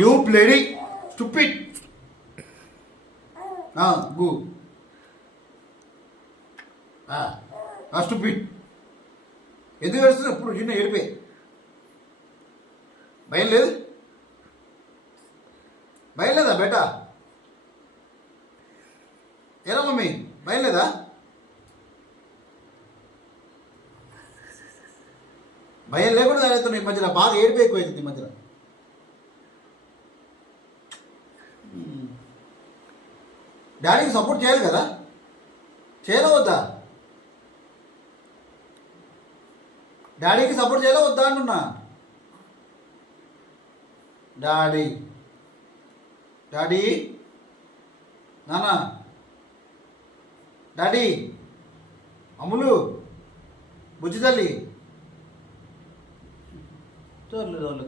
You bloody stupid. గూ stupid. ఎందుకు ఏడుస్తున్నావు? ఇప్పుడు చిన్న ఏడిపే. భయం లేదు? భయం లేదా బేటా? ఏరా మమ్మీ, భయం లేదా? భయం లేకుండా తయారవుతున్నాయి ఈ మధ్యన. బాగా ఏడిపే ఎక్కువైతుంది ఈ మధ్యన. డాడీకి సపోర్ట్ చేయాలి కదా, చేయాలా వద్దా? డాడీకి సపోర్ట్ చేయాలా వద్దా అంటున్నా. డాడీ డాడీ నానా డాడీ అమ్ములు బుజ్జి తల్లి. చూడలేదు వాళ్ళు.